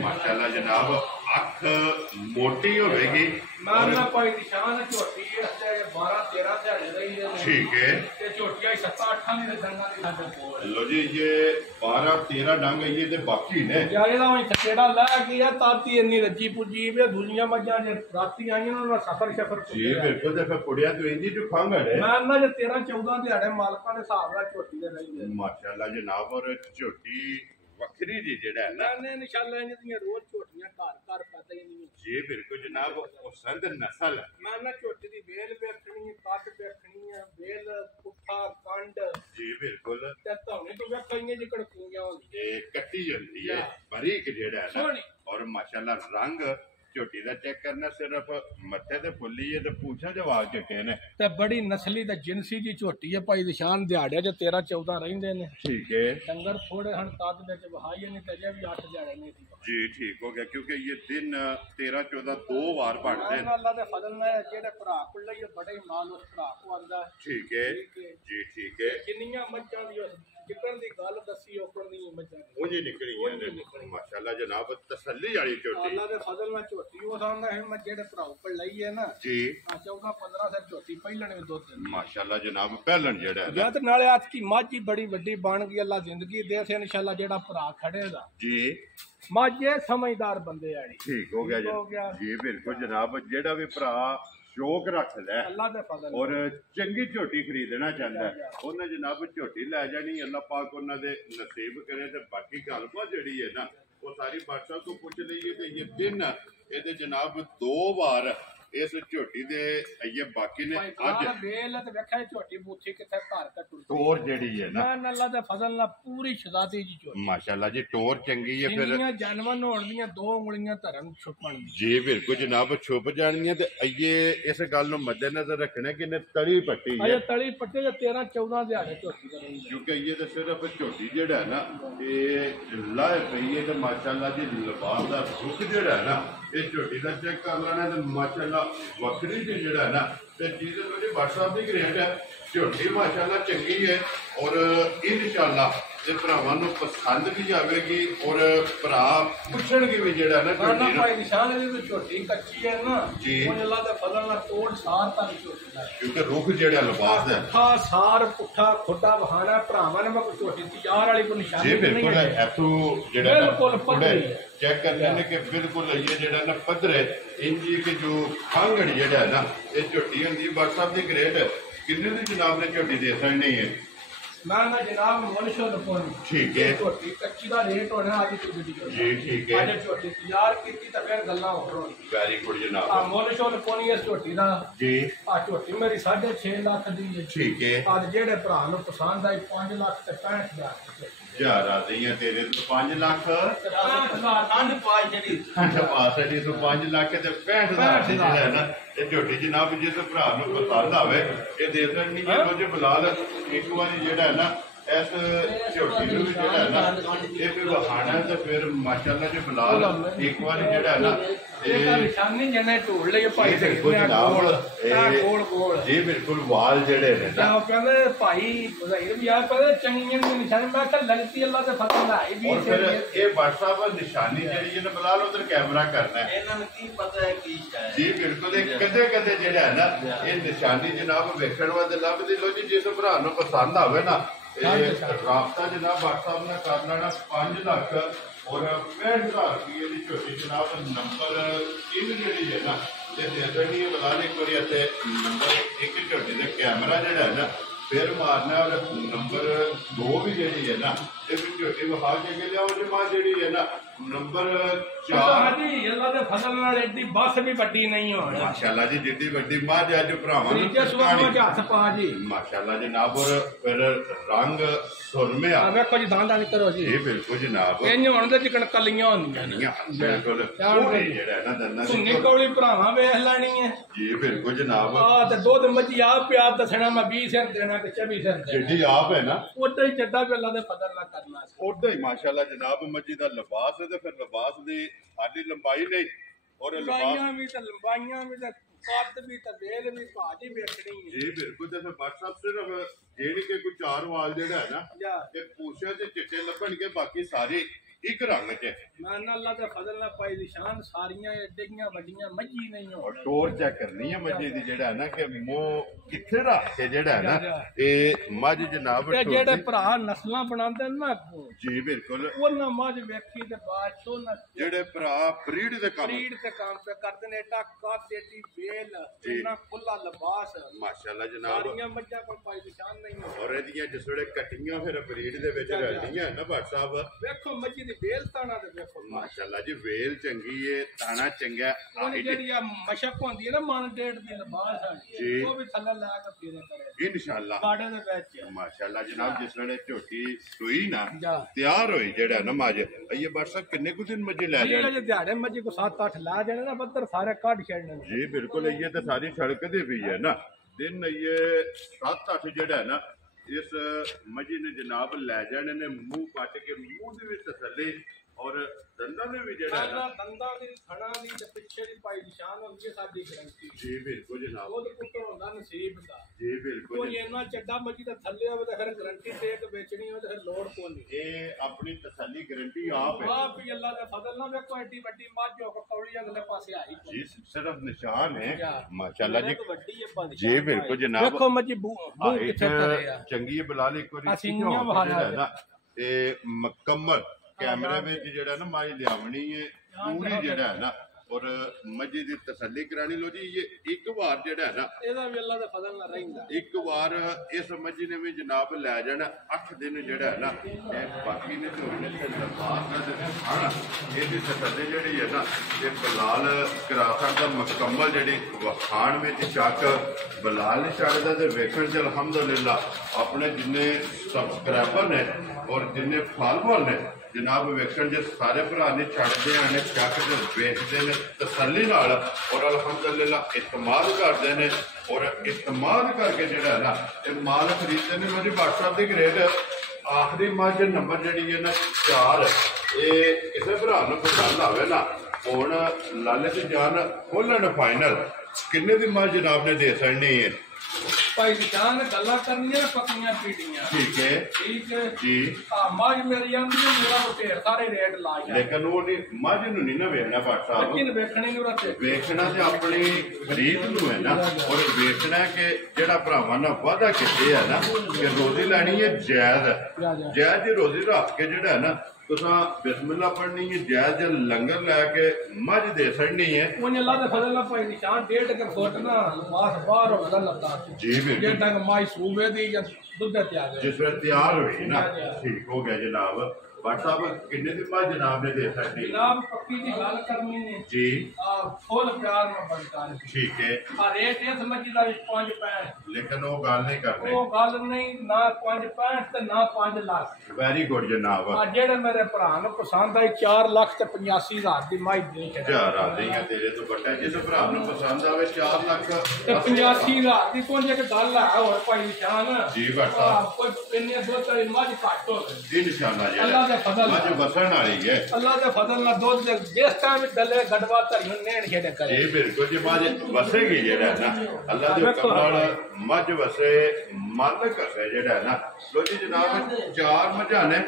ਮਾਸ਼ਾਅੱਲਾ ਜਨਾਬ ਅੱਖ ਮੋਟੀ ਹੋਵੇਗੀ ਮੈਂ ਭਾਈ ਨਿਸ਼ਾਨ ਝੋਟੀ 12 13 ਦਿਹਾੜੇ ਰਹੀ ਹੈ ਠੀਕ ਹੈ ਤੇ ਝੋਟੀਆਂ 7 8 ਦੀ ਡੰਗਾਂ ਦੀ ਸਾਡੇ ਕੋਲ ਲੋ ਜੀ ਇਹ 12 13 ਡੰਗ ਇਹ ਤੇ ਬਾਕੀ ਨੇ ਯਾਰ ਇਹਦਾ ਹੁਣ ਕਿਹੜਾ ਲੈ ਗਿਆ ਤਾਤੀ ਇੰਨੀ ਰੱਜੀ ਪੁੱਜੀ ਵੀ ਦੂਜੀਆਂ ਮੱਝਾਂ ਜੇ ਰਾਤੀ ਆਈਆਂ ਉਹਨਾਂ ਦਾ ਸਫਰ ਜੀ ਬਿਲਕੁਲ ਤੇ ਫਿਰ ਪੁੜਿਆ ਤੋਂ ਇੰਦੀ ਜੋ ਖੰਗ ਹੈ ਮੈਂ ਉਹਨਾਂ ਦੇ 13 14 ਦਿਹਾੜੇ ਮਾਲਕਾਂ ਦੇ ਹਿਸਾਬ ਨਾਲ ਝੋਟੀ ਦੇ ਰਹੀ ਹੈ ਮਾਸ਼ਾਅੱਲਾ ਜਨਾਬ ਔਰ ਝੋਟੀ ਵੱਖਰੀ ਜੀ ਜਿਹੜਾ ਹੈ ਨਾ ਨੇ ਇਨਸ਼ਾਅੱਲਾ ਇਹਨਾਂ ਦੀਆਂ ਰੋਜ਼ ਝੋਟੀਆਂ ਘਰ ਘਰ ਪਤਾ ਹੀ ਨਹੀਂ ਜੀ ਬਿਲਕੁਲ ਜਨਾਬ ਉਹ ਸੰਦ ਨਸਲ ਮੈਂ ਨਾ ਝੋਟੀ ਦੀ ਵੇਲ ਵੇਖਣੀ ਹੈ ਕੱਦ ਵੇਖਣੀ ਹੈ ਵੇਲ ਪੁੱਠਾ ਕੰਡ ਜੀ ਬਿਲਕੁਲ ਤੇ ਧੌਣੇ ਤੋਂ ਵੇਖਾਂਗੇ ਜਿਕੜ ਕੁੰਗੀਆਂ ਹੁੰਦੀਆਂ ਇਹ ਕੱਟੀ ਜਾਂਦੀ ਹੈ ਬਰੀਕ ਜਿਹੜਾ ਹੈ ਨਾ ਔਰ ਮਾਸ਼ਾਅੱਲਾ ਰੰਗ ਝੋਟੀ ਦਾ ਚੈੱਕ ਕਰਨਾ ਸਿਰਫ ਮੱਥੇ ਤੇ ਫੁੱਲੀ ਹੈ ਤੇ ਪੂਛਾਂ ਜਵਾਬ ਚੱਕੇ ਨੇ ਤੇ ਬੜੀ ਨਸਲੀ ਤੇ ਜਿੰਸੀ ਜੀ ਝੋਟੀ ਹੈ ਭਾਈ ਨਿਸ਼ਾਨ ਦਿਹਾੜਿਆਂ ਚ 13 14 ਰਹਿੰਦੇ ਨੇ ਠੀਕ ਹੈ ਡੰਗਰ ਥੋੜੇ ਹਨ ਕੱਦ ਵਿੱਚ ਵਹਾਈ ਨਹੀਂ ਤੇ ਜੇ ਵੀ 8 ਦਿਹਾੜੇ ਨਹੀਂ ਸੀ ਜੀ ਠੀਕ ਹੋ ਗਿਆ ਕਿਉਂਕਿ ਇਹ ਦਿਨ 13 14 ਦੋ ਵਾਰ ਬਣਦੇ ਨੇ ਅੱਲਾਹ ਦੇ ਫਜ਼ਲ ਨਾਲ ਜਿਹੜੇ ਭਰਾ ਕੋਲ ਲਈ ਬੜੇ ਮਾਲ ਉਸ ਭਰਾ ਕੋ ਆਂਦਾ ਠੀਕ ਹੈ ਜੀ ਠੀਕ ਹੈ ਕਿੰਨੀਆਂ ਮੱਝਾਂ ਦੀ ਜਿੱਕਣ ਦੀ ਗੱਲ ਦੱਸੀ ਓਕਣ ਦੀ ਮੱਝਾਂ ਦੀ ਉਹ ਜੀ ਨਿਕਲੀਆਂ ਨੇ ਮਾਸ਼ਾਅੱਲਾ ਜਨਾਬ ਤਸੱਲੀ ਵਾਲੀ ਝੋਟੀ ਅੱਲਾਹ ਦੇ ਫਜ਼ਲ ਨਾਲ ਝੋਟੀ ਉਹ ਸਾਹਮਣੇ ਹੈ ਜਿਹੜੇ ਭਰਾ ਕੋਲ ਲਈ ਹੈ ਨਾ ਜੀ ਆ 14 15 ਸੇ ਝੋਟੀ ਪਹਿਲਣ ਵੀ ਦੁੱਧ ਮਾਸ਼ਾਅੱਲਾ ਜਨਾਬ ਪਹਿਲਣ ਜਿਹੜਾ ਹੈ ਜਦ ਨਾਲੇ ਅੱਜ ਕੀ ਮੱਝ ਹੀ ਬੜੀ ਵੱਡੀ ਬਣ ਗਈ ਅੱਲਾਹ ਜ਼ਿੰਦਗੀ ਦੇ ਸੇ ਇਨਸ਼ਾਅੱਲਾ ਜਿਹੜਾ ਭਰਾ ਖੜੇਗਾ ਜੀ ਮਾਝੇ ਸਮਝਦਾਰ ਬੰਦੇ ਆੜੀ ਠੀਕ ਹੋ ਗਿਆ ਜੀ ਬਿਲਕੁਲ ਜਨਾਬ ਜਿਹੜਾ ਵੀ ਭਰਾ ਸ਼ੌਕ ਰੱਖ ਲੈ ਅੱਲਾਹ ਦੇ ਫਜ਼ਲ ਔਰ ਚੰਗੀ ਝੋਟੀ ਖਰੀਦਣਾ ਚਾਹੁੰਦਾ ਉਹਨਾਂ ਜਨਾਬ ਝੋਟੀ ਲੈ ਜਾਣੀ ਅੱਲਾਹ ਪਾਕ ਉਹਨਾਂ ਦੇ ਨਸੀਬ ਕਰੇ ਤੇ ਬਾਕੀ ਗੱਲਬਾਤ ਜਿਹੜੀ ਹੈ ਨਾ ਉਹ ਸਾਰੀ ਬਾਦਸ਼ਾਹ ਤੋਂ ਪੁੱਛ ਲਈਏ ਤੇ ਇਹ ਦਿਨ ਇਹਦੇ ਜਨਾਬ 2 ਵਾਰ ਇਸ ਝੋਟੀ ਦੇ ਇਹ ਬਾਕੀ ਨੇ ਅੱਜ ਵੇਲ ਤੇ ਵੇਖਿਆ ਝੋਟੀ ਬੂਥੀ ਕਿੱਥੇ ਘਰ ਕੱਟੂ ਟੋਰ ਜਿਹੜੀ ਹੈ ਨਾ ਅੱਲਾਹ ਦੇ ਫਜ਼ਲ ਨਾਲ ਪੂਰੀ ਸ਼ਜ਼ਾਦੀ ਜੀ ਝੋਟੀ ਮਾਸ਼ਾਅੱਲਾ ਜੀ ਟੋਰ ਚੰਗੀ ਹੈ ਫਿਰ ਜਿੰਨੀਆਂ ਜਾਨਵਰ ਹੋਣ ਦੀਆਂ 2 ਉਂਗਲੀਆਂ ਧਰਨ ਛੁਪਣ ਦੀ ਜੀ ਬਿਲਕੁਲ ਜਨਾਬ ਛੁਪ ਜਾਣੀਆਂ ਤੇ ਇਹ ਇਸ ਗੱਲ ਨੂੰ ਮੱਦੇਨਜ਼ਰ ਰੱਖਣਾ ਕਿ ਨੇ ਤਲੀ ਪੱਟੀ ਹੈ ਅਜੇ ਤਲੀ ਪੱਟੇ ਦੇ 13 14 ਦਿਹਾੜੇ ਝੋਟੀ ਦਾ ਰਹੀ ਕਿਉਂਕਿ ਇਹ ਤਾਂ ਸਿਰਫ ਝੋਟੀ ਜਿਹੜਾ ਨਾ ਇਹ ਲਾਏ ਪਈ ਹੈ ਤੇ ਮਾਸ਼ਾਅੱਲਾ ਜੀ ਲਿਬਾਸ ਦਾ ਰੁੱਖ ਜਿਹੜਾ ਹੈ ਨਾ ਇਹ ਝੋਟੀ ਦਾ ਚੈੱਕ ਕਰ ਲੈਣਾ ਤੇ ਮਾਸ਼ਾਅੱਲਾ ਵੱਖਰੀ ਤੇ ਜਿਹੜਾ ਨਾ ਤੇ ਚੀਜ਼ ਉਹਦੀ WhatsApp ਦੀ ਗ੍ਰੇਡ ਹੈ ਝੋਟੀ ਮਾਸ਼ਾਅੱਲਾ ਚੰਗੀ ਹੈ ਔਰ ਇਨਸ਼ਾਅੱਲਾ ਤੇ ਭਰਾਵਾਂ ਨੂੰ ਪਸੰਦ ਵੀ ਜਾਵੇਗੀ ਔਰ ਭਰਾ ਪੁੱਛਣਗੇ ਵੀ ਜਿਹੜਾ ਨਾ ਝੋਟੀ ਭਾਈ ਨਿਸ਼ਾਨ ਇਹਦੀ ਤਾਂ ਝੋਟੀ ਕੱਚੀ ਹੈ ਨਾ ਜੀ ਉਹ ਅੱਲਾਹ ਦੇ ਫਜ਼ਲ ਨਾਲ ਤੋੜ ਸਾਰ ਤੱਕ ਝੋਟੀ ਦਾ ਕਿਉਂਕਿ ਰੁੱਖ ਜਿਹੜਾ ਲਿਬਾਸ ਹੈ ਪੁੱਠਾ ਸਾਰ ਪੁੱਠਾ ਖੁੱਡਾ ਵਹਾਣਾ ਭਰਾਵਾਂ ਨੇ ਮੈਂ ਕੋਈ ਝੋਟੀ ਤਿਆਰ ਵਾਲੀ ਕੋਈ ਨਿਸ਼ਾਨੀ ਜੀ ਬਿਲਕੁਲ ਐਥੋਂ ਜਿਹੜਾ ਬਿਲਕੁਲ ਪੱਧਰੀ ਚੈੱਕ ਕਰਦੇ ਨੇ ਕਿ ਬਿਲਕੁਲ ਇਹ ਜਿਹੜਾ ਨਾ ਪੱਧਰੇ ਇੰਜੀ ਕਿ ਜੋ ਖਾਂਗੜ ਜਿਹੜਾ ਹੈ ਨਾ ਇਹ ਝੋਟੀ ਹੁੰਦੀ WhatsApp ਦੀ ਗ੍ਰੇਡ ਕਿੰਨੇ ਦੀ ਜਨਾਬ ਨੇ ਝੋਟੀ ਦੇ ਸਕਣੀ ਹੈ ਮੈਂ ਜਨਾਬ ਮੋਨਸ਼ੋ ਰਪੋਨ ਠੀਕ ਹੈ ਝੋਟੀ ਕੱਚੀ ਦਾ ਰੇਟ ਹੋਣਾ ਅੱਜ ਦੀ ਵੀਡੀਓ ਜੀ ਠੀਕ ਹੈ ਅੱਜ ਝੋਟੀ ਤਿਆਰ ਕੀਤੀ ਤਾਂ ਫਿਰ ਗੱਲਾਂ ਹੋਰ ਹੋਣਗੀਆਂ ਵੈਰੀ ਗੁੱਡ ਜਨਾਬ ਆ ਮੋਨਸ਼ੋ ਰਪੋਨ ਇਸ ਝੋਟੀ ਦਾ ਜੀ ਆ ਝੋਟੀ ਮੇਰੀ 6.5 ਲੱਖ ਦੀ ਹੈ ਠੀਕ ਹੈ ਅੱਜ ਜਿਹੜੇ ਭਰਾ ਨੂੰ ਪਸੰਦ ਆਈ 5 ਲੱਖ ਤੇ 65,000 ਯਾਰ ਆਦੀਆਂ ਤੇਰੇ ਤੋਂ 5 ਲੱਖ 65,000 ਅੰਨ ਪਾਈ ਜਿਹੜੀ ਅੱਛਾ ਪਾਸੇ ਦੀ ਤੋਂ 5 ਲੱਖ ਤੇ 65,000 ਦੀ ਜਿਹੜਾ ਹੈ ਨਾ ਇਹ ਝੋਟੀ ਜਨਾਬ ਜਿਸ ਭਰਾ ਨੂੰ ਪਸੰਦ ਆਵੇ ਇਹ ਦੇ ਦੇਣੀ ਜਿਹੋ ਜਿਹੇ ਬਲਾਲ ਇੱਕ ਵਾਰੀ ਜਿਹੜਾ ਹੈ ਨਾ ਇਸ ਝੋਟੀ ਨੂੰ ਵੀ ਜਿਹੜਾ ਹੈ ਨਾ ਇਹ ਵੀ ਵਹਾਣਾ ਤੇ ਫਿਰ ਮਾਸ਼ਾਅੱਲਾ ਜੀ ਬਲਾਲ ਇੱਕ ਵਾਰੀ ਜਿਹੜਾ ਹੈ ਨਾ ਇਹ ਤਾਂ ਨਿਸ਼ਾਨੀ ਜਿਹਨੇ ਢੋਲ ਲਈ ਭਾਈ ਦੇ ਬਿਲਕੁਲ ਜਨਾਬ ਗੋਲ ਗੋਲ ਜੀ ਬਿਲਕੁਲ ਵਾਲ ਜਿਹੜੇ ਨੇ ਨਾ ਜਾਂ ਕਹਿੰਦੇ ਭਾਈ ਬਜ਼ਾਈਰ ਵੀ ਆ ਪਰ ਚੰਗੀਆਂ ਦੀ ਨਿਸ਼ਾਨੀ ਮੈਂ ਕਿਹਾ ਲੱਗਦੀ ਅੱਲਾ ਤੇ ਫਤਿਹ ਦਾ ਇਹ ਵੀ ਔਰ ਫਿਰ ਇਹ WhatsApp ਨਿਸ਼ਾਨੀ ਜਿਹੜੀ ਇਹਨੇ ਬਲਾਲ ਉਧਰ ਕੈਮਰਾ ਕਰਨਾ ਹੈ ਇਹਨਾਂ ਨੂੰ ਕੀ ਪਤਾ ਹੈ ਕੀ ਹੈ ਜੀ ਬਿਲਕੁਲ ਇਹ ਕਦੇ ਕਦੇ ਜਿਹੜਾ ਹੈ ਨਾ ਇਹ ਨਿਸ਼ਾਨੀ ਜਨਾਬ ਵੇਖਣ ਵਾਸਤੇ ਲੱਭਦੀ ਲੋ ਜੀ ਜਿਸ ਭਰਾ ਨੂੰ ਪਸੰਦ ਆਵੇ ਨਾ ਇਹ ਰਾਬਤਾ ਜਨਾਬ WhatsApp ਨਾਲ ਕਰ ਲੈਣਾ 5 ਲੱਖ ਔਰ 65,000 ਰੁਪਏ ਦੀ ਝੋਟੀ ਜਨਾਬ ਨੰਬਰ 3 ਜਿਹੜੀ ਹੈ ਨਾ ਤੇ ਦੇਣੀ ਬਲਾਲ ਇੱਕ ਵਾਰੀ ਇੱਥੇ ਨੰਬਰ 1 ਝੋਟੀ ਦਾ ਕੈਮਰਾ ਜਿਹੜਾ ਹੈ ਨਾ ਫਿਰ ਮਾਰਨਾ ਔਰ ਨੰਬਰ 2 ਵੀ ਜਿਹੜੀ ਹੈ ਨਾ ਇਹ ਵੀ ਝੋਟੀ ਵਿਖਾ ਕੇ ਲਿਆਓ ਜੀ ਮਾਂ ਜਿਹੜੀ ਹੈ ਨਾ ਨੰਬਰ 4 ਹਾਂਜੀ ਅੱਲਾ ਦੇ ਫਜ਼ਲ ਨਾਲ ਐਡੀ ਬੱਸ ਵੀ ਵੱਡੀ ਨਹੀਂ ਹੋਣੀ ਮਾਸ਼ਾਅੱਲਾ ਜੀ ਜਿੱਡੀ ਵੱਡੀ ਮਾਂ ਅੱਜ ਭਰਾਵਾਂ ਨੂੰ ਤੀਜੇ ਸਵਾਲ ਹੱਥ ਪਾ ਜੀ ਮਾਸ਼ਾਅੱਲਾ ਜਨਾਬ ਔਰ ਫਿਰ ਰੰਗ ਸੁਰਮੇ ਆ ਵੇਖੋ ਜੀ ਦਾਂਦਾ ਨਹੀਂ ਕਰੋ ਜੀ ਇਹ ਬਿਲਕੁਲ ਜਨਾਬ ਇੰਜ ਹੁਣ ਦੇ ਚਿਕਨ ਕੱਲੀਆਂ ਹੁੰਦੀਆਂ ਨੇ ਬਿਲਕੁਲ ਜਿਹੜਾ ਹੈ ਨਾ ਦੰਦਾਂ ਦੀ ਸੁੰਨੀ ਕੌਲੀ ਭਰਾਵਾਂ ਵੇਖ ਲੈਣੀ ਹੈ ਜੀ ਬਿਲਕੁਲ ਜਨਾਬ ਆ ਤੇ ਦੁੱਧ ਮੱਝੀ ਆਪ ਪਿਆਰ ਦੱਸਣਾ ਮੈਂ 20 ਸਿਰ ਦੇਣਾ ਤੇ 24 ਸਿਰ ਦੇਣਾ ਜਿੱਡੀ ਆਪ ਹੈ ਨਾ ਉਦਾਂ ਹੀ ਚੱਡਾ ਵੀ ਅੱਲਾ ਦੇ ਫਜ਼ਲ ਨਾਲ ਕਰਨਾ ਉਦਾਂ ਹੀ ਮਾਸ਼ਾਅੱਲਾ ਜਨਾਬ ਮੱਜੀ ਦਾ ਲਿਬਾਸ ਤੇ ਫਿਰ ਲਿਬਾਸ ਦੀ ਸਾਡੀ ਲੰਬਾਈ ਨਹੀਂ ਔਰ ਲਿਬਾਸ ਲੰਬਾਈਆਂ ਵੀ ਤੇ ਲੰਬਾਈਆਂ ਵੀ ਤੇ ਕੱਦ ਵੀ ਤੇ ਵੇਲ ਵੀ ਭਾਜੀ ਵੇਖਣੀ ਹੈ ਜੀ ਬਿਲਕੁਲ ਤੇ ਫਿਰ WhatsApp ਸਿਰਫ ਜਿਹੜੀ ਕਿ ਕੋਈ 4 ਵਾਲ ਜਿਹੜਾ ਹੈ ਨਾ ਜਾ ਇਹ ਪੂਛਾਂ ਤੇ ਚਿੱਟੇ ਲੱਭਣਗੇ ਬਾਕੀ ਸਾਰੇ ਇੱਕ ਰੰਗ 'ਚ ਮੈਂ ਅੱਲਾ ਦੇ ਫਜ਼ਲ ਨਾਲ ਪਾਈ ਨਿਸ਼ਾਨ ਸਾਰੀਆਂ ਏਡੀਆਂ ਵੱਡੀਆਂ ਮੱਝੀ ਨਹੀਂ ਔਰ ਹੋਣ ਟੋਰ ਚੈੱਕ ਕਰਨੀ ਹੈ ਮੱਝੀ ਦੀ ਜਿਹੜਾ ਹੈ ਨਾ ਕਿ ਮੂੰਹ ਕਿੱਥੇ ਰੱਖ ਕੇ ਜਿਹੜਾ ਹੈ ਨਾ ਇਹ ਮੱਝ ਜਨਾਬ ਤੇ ਜਿਹੜੇ ਭਰਾ ਨਸਲਾਂ ਬਣਾਉਂਦੇ ਨੇ ਨਾ ਜੀ ਬਿਲਕੁਲ ਉਹਨਾਂ ਮੱਝ ਵੇਖੀ ਤੇ ਬਾਅਦ ਚੋਂ ਨਾ ਜਿਹੜੇ ਭਰਾ ਬਰੀਡ ਦੇ ਕੰਮ ਬਰੀਡ ਤੇ ਕੰਮ ਤੇ ਕਰਦੇ ਨੇ ਏਡਾ ਕੱਦ ਏਡੀ ਵੇਲ ਇੰਨਾ ਖੁੱਲਾ ਲਿਬਾਸ ਮਾਸ਼ਾਅੱਲਾ ਜਨਾਬ ਸਾਰੀਆਂ ਮੱਝਾਂ ਕੋਲ ਪਾਈ ਨਿਸ਼ਾਨ ਨਹੀਂ ਹੋਣ ਔਰ ਇਹਦੀਆਂ ਜਿਸ ਵੇਲੇ ਕੱਟੀਆਂ ਫਿਰ ਬਰੀਡ ਦੇ ਵਿੱਚ ਰਹਿੰਦੀਆਂ ਨਾ ਭੱਟ ਸਾਹਿਬ ਵੇਖੋ ਮੱਝੀ ਦੀ ਵੇਲ ਤਾਣਾ ਤੇ ਵੇਖੋ ਮਾਸ਼ਾਅੱਲਾ ਜੀ ਵੇਲ ਚੰਗੀ ਏ ਤਾਣਾ ਚੰਗਾ ਉਹਦੀ ਜਿਹੜੀ ਆ ਮਸ਼ਕ ਹੁੰਦੀ ਹੈ ਨਾ ਮਨ ਡੇਢ ਦੀ ਲਿਬਾਸ ਆ ਜੀ। ਉਹ ਵੀ ਥੱਲੇ ਲਾ ਕੇ ਫੇਰੇ ਕਰੇ ਇਨਸ਼ਾਅੱਲਾ ਬਾੜੇ ਦੇ ਵਿੱਚ ਮਾਸ਼ਾਅੱਲਾ ਜਨਾਬ ਜਿਸ ਵੇਲੇ ਝੋਟੀ ਸੂਈ ਨਾ ਜਾ ਤਿਆਰ ਹੋਈ ਜਿਹੜਾ ਨਾ ਮੱਝ ਇਹ ਭੱਟ ਸਾਹਿਬ ਕਿੰਨੇ ਕੁ ਦਿਨ ਮੱਝੇ ਲੈ ਇਹ ਜਾਣ ਜੇ ਦਿਹਾੜੇ ਮੱਝੀ ਕੋ 7-8 ਲਾ ਜਾਣੇ ਨਾ ਬੱਦਰ ਸਾਰੇ ਕੱਢ ਛੱਡਣੇ ਨੇ ਜੀ ਬਿਲਕੁਲ ਇਹ ਤਾਂ ਸਾਰੀ ਸੜਕ ਦੇ ਵੀ ਹੈ ਨਾ ਦਿਨ ਇਹ 7-8 ਜਿਹੜਾ ਹੈ ਨਾ ਇਸ ਮੱਝੀ ਨੇ ਜਨਾਬ ਲੈ ਜਾਣੇ ਨੇ ਮੂੰਹ ਪੱਟ ਕੇ ਮੂੰਹ ਦੇ ਵਿੱਚ ਤਸੱਲੀ ਔਰ ਦੰਦਾਂ ਦੇ ਵੀ ਜਿਹੜਾ ਹੈ ਨਾ ਦੰਦਾਂ ਦੀ ਥਣਾ ਦੀ ਤੇ ਪਿੱਛੇ ਦੀ ਪਾਈ ਨਿਸ਼ਾਨ ਹੁੰਦੀ ਹੈ ਸਾਡੀ ਗਰੰਟੀ ਜੀ ਬਿਲਕੁਲ ਜਨਾਬ ਉਹਦੇ ਪੁੱਤਰ ਹੁੰਦਾ ਨਸੀਬ ਦਾ ਜੀ ਬਿਲਕੁਲ ਕੋਈ ਇੰਨਾ ਚੱਡਾ ਮੱਝੀ ਦਾ ਥੱਲੇ ਹੋਵੇ ਤਾਂ ਫਿਰ ਗਰੰਟੀ ਤੇ ਇੱਕ ਵੇਚਣੀ ਹੋਵੇ ਤਾਂ ਫਿਰ ਲੋੜ ਕੋਨੀ ਇਹ ਆਪਣੀ ਤਸੱਲੀ ਗਰੰਟੀ ਆਪ ਹੈ ਆਪ ਹੀ ਅੱਲਾ ਦਾ ਫਜ਼ਲ ਨਾਲ ਵੇਖੋ ਐਡੀ ਵੱਡੀ ਮੱਝ ਹੋ ਕੇ ਕੌਲੀ ਅਗਲੇ ਪਾਸੇ ਆਈ ਜੀ ਸਿਰਫ ਨਿਸ਼ਾਨ ਹੈ ਯਾਰ, ਮਾਸ਼ਾਅੱਲਾ ਜੀ ਵੱਡੀ ਹੈ ਬੰਦ ਜੀ ਬਿਲਕੁਲ ਜਨਾਬ ਵੇਖੋ ਮੱਝੀ ਬੂ ਕਿੱਥੇ ਕਰੇ ਆ ਚੰਗੀ ਬਲਾਲ ਇੱਕ ਵਾਰੀ ਅਸੀਂ ਇੰਨੀਆਂ ਬਹਾਨਾ ਜਿਹੜਾ ਨਾ ਤੇ ਮੁਕੰਮਲ ਕੈਮਰੇ ਵਿੱਚ ਜਿਹੜਾ ਨਾ ਮਾਈ ਲਿਆਵਣੀ ਹੈ ਪੂਰੀ ਜਿਹੜਾ ਹੈ ਨਾ ਔਰ ਮੱਝੀ ਦੀ ਤਸੱਲੀ ਕਰਾਣੀ ਲੋ ਜੀ ਇਹ ਇੱਕ ਵਾਰ ਜਿਹੜਾ ਹੈ ਨਾ ਇਹਦਾ ਵੀ ਅੱਲਾ ਦਾ ਫਜ਼ਲ ਨਾਲ ਰਹਿੰਦਾ ਇੱਕ ਵਾਰ ਇਸ ਮੱਝੀ ਨੇ ਵੀ ਜਨਾਬ ਲੈ ਜਾਣਾ 8 ਦਿਨ ਜਿਹੜਾ ਹੈ ਨਾ ਇਹ ਬਾਕੀ ਨੇ ਝੋਲੇ ਤੇ ਲਬਾਸ ਨਾਲ ਤੇ ਖਾਣਾ ਇਹਦੀ ਤਸੱਲੀ ਜਿਹੜੀ ਹੈ ਨਾ ਇਹ ਬਲਾਲ ਕਰਾ ਸਕਦਾ ਮੁਕੰਮਲ ਜਿਹੜੀ ਵਖਾਣ ਵਿੱਚ ਚੱਕ ਬਲਾਲ ਨਹੀਂ ਛੱਡਦਾ ਤੇ ਵੇਖਣ ਚ ਅਲਹਮਦੁਲਿਲਾ ਆਪਣੇ ਜਿੰਨੇ ਸਬਸਕ੍ਰਾਈਬਰ ਨੇ ਔਰ ਜਿੰਨੇ ਫਾਲੋਅਰ ਨੇ ਜਨਾਬ ਵੇਖਣ ਜੇ ਸਾਰੇ ਭਰਾ ਨੇ ਛੱਡਦੇ ਆਣੇ ਚੱਕ ਤੇ ਵੇਖਦੇ ਨੇ ਤਸੱਲੀ ਨਾਲ ਔਰ ਅਲਹਮਦੁਲਿਲਾ ਇਤਮਾਦ ਕਰਦੇ ਨੇ ਔਰ ਇਤਮਾਦ ਕਰਕੇ ਜਿਹੜਾ ਨਾ ਇਹ ਮਾਲ ਖਰੀਦਦੇ ਨੇ ਮੇਰੀ WhatsApp ਦੀ ਗ੍ਰੇਡ ਆਖਰੀ ਮੱਝ ਨੰਬਰ ਜਿਹੜੀ ਹੈ ਨਾ 4 ਇਹ ਕਿਸੇ ਭਰਾ ਨੂੰ ਪਸੰਦ ਆਵੇ ਨਾ ਹੁਣ ਲਾਲੇ ਤੇ ਜਾਨ ਖੋਲਣ ਫਾਈਨਲ ਕਿੰਨੇ ਦੀ ਮੱਝ ਜਨਾਬ ਨੇ ਦੇ ਸਕਣੀ ਹੈ ਭਾਈ ਨਿਸ਼ਾਨ ਗੱਲਾਂ ਕਰਨੀਆਂ ਪੱਕੀਆਂ ਪੀੜੀਆਂ ਠੀਕ ਹੈ ਠੀਕ ਹੈ ਜੀ ਆ ਮੱਝ ਮੇਰੀ ਆਂਦੀ ਮੇਰਾ ਢੇਰ ਸਾਰੇ ਰੇਟ ਲਾ ਜਾ ਲੇਕਿਨ ਉਹ ਨਹੀਂ ਮੱਝ ਨੂੰ ਨਹੀਂ ਨਾ ਵੇਖਣਾ ਭੱਟ ਸਾਹਿਬ ਲੇਕਿਨ ਵੇਖਣੀ ਨੂੰ ਰੱਖੇ ਵੇਖਣਾ ਤੇ ਆਪਣੀ ਖਰੀਦ ਨੂੰ ਹੈ ਨਾ ਔਰ ਵੇਖਣਾ ਕਿ ਜਿਹੜਾ ਭਰਾਵਾਂ ਨਾਲ ਵਾਅਦਾ ਕੀਤੇ ਆ ਨਾ ਕਿ ਰੋਜ਼ੀ ਲੈਣੀ ਹੈ ਜਾਇਜ਼ ਜਾਇਜ਼ ਦੀ ਰੋਜ਼ੀ ਰੱਖ ਕੇ ਜਿਹੜਾ ਹੈ ਨਾ ਤੁਸੀਂ ਬਿਸਮਿਲ੍ਲਾ ਪੜ੍ਹਨੀ ਹੈ ਜਾਇਜ਼ ਲੰਗਰ ਲੈ ਕੇ ਮੱਝ ਦੇ ਛੱਡਣੀ ਹੈ ਉਹਨੇ ਅੱਲਾ ਦੇ ਫਜ਼ਲ ਨਾਲ ਭਾਈ ਨਿਸ਼ਾਨ ਡੇਢ ਕੇ ਫੁੱਟ ਨਾ ਮਾਸ ਬਾਹਰ ਹੋ ਗਿਆ ਲੱਗਾ ਜੀ ਬਿਲਕੁਲ ਜੇ ਤੱਕ ਮਾਈ ਸੂਬੇ ਦੀ ਜਾਂ ਦੁੱਧ ਤੇ ਆ ਗਏ ਜਿਸ ਵੇਲੇ ਤਿਆਰ ਹੋਈ ਨਾ ਠੀਕ ਹੋ ਗਿਆ ਜਨਾਬ WhatsApp ਕਿੰਨੇ ਦੀ ਮੱਝ ਜਨਾਬ ਨੇ ਦੇ ਸਕਦੀ ਜਨਾਬ ਪੱਕੀ ਦੀ ਗੱਲ ਕਰਨੀ ਨੇ ਜੀ ਆ ਫੁੱਲ ਪਿਆਰ ਨਾਲ ਬੰਕਾਰ ਠੀਕ ਹੈ ਆ ਰੇਟ ਇਸ ਮੱਝ ਦਾ 5.65 ਲੇਕਿਨ ਉਹ ਗੱਲ ਨਹੀਂ ਕਰਦੇ ਉਹ ਗੱਲ ਨਹੀਂ ਨਾ 5.65 ਤੇ ਨਾ 5 ਲੱਖ ਵੈਰੀ ਗੁੱਡ ਜਨਾਬ ਆ ਜਿਹੜੇ ਮੇਰੇ ਭਰਾ ਨੂੰ ਪਸੰਦ ਆਈ 4 ਲੱਖ ਤੇ 85,000 ਦੀ ਮਾਈ ਦੇ ਕੇ ਜਾ ਰਾਦੀਆਂ ਤੇਰੇ ਤੋਂ ਵੱਡਾ ਜਿਸ ਭਰਾ ਨੂੰ ਪਸੰਦ ਆਵੇ 4 ਲੱਖ ਤੇ 85,000 ਦੀ ਕੋਈ ਇੱਕ ਗੱਲ ਹੈ ਹੋਰ ਭਾਈ ਨਿਸ਼ਾਨ ਜੀ WhatsApp ਕੋਈ ਇੰਨੇ ਦੋ ਚਾਰ ਮੱਝ ਘੱਟ ਹੋ ਗਏ ਇਨਸ਼ਾਅੱਲਾ ਜੀ ਅੱਲਾ ਦੇ ਫਜ਼ਲ ਮੱਝ ਵਸਣ ਵਾਲੀ ਹੈ। ਅੱਲਾ ਦੇ ਫਜ਼ਲ ਨਾਲ ਦੁੱਧ ਜਿਸ ਟਾਈਮ ਵੀ ਡੱਲੇ ਗੜਵਾ ਧਰੀ ਨੇਣ ਛੇੜੇ ਕਰੇ ਇਹ ਬਿਲਕੁਲ ਜੀ ਮੱਝ ਵਸੇਗੀ ਜਿਹੜਾ ਨਾ ਅੱਲਾ ਦੇ ਹੁਕਮ ਨਾਲ ਮੱਝ ਵਸੇ ਮਨ ਕਸੇ ਜਿਹੜਾ ਨਾ ਲੋ ਜੀ ਜਨਾਬ 4 ਮੱਝਾਂ ਨੇ